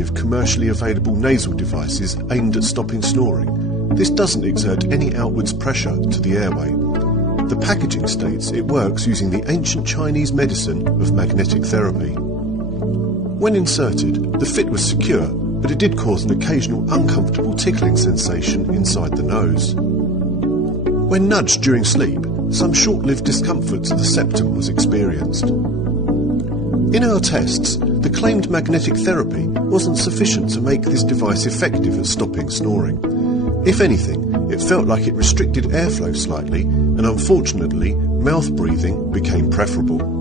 majority of commercially available nasal devices aimed at stopping snoring, this doesn't exert any outwards pressure to the airway. The packaging states it works using the ancient Chinese medicine of magnetic therapy. When inserted, the fit was secure, but it did cause an occasional uncomfortable tickling sensation inside the nose. When nudged during sleep, some short-lived discomfort to the septum was experienced. In our tests, the claimed magnetic therapy wasn't sufficient to make this device effective at stopping snoring. If anything, it felt like it restricted airflow slightly, and unfortunately, mouth breathing became preferable.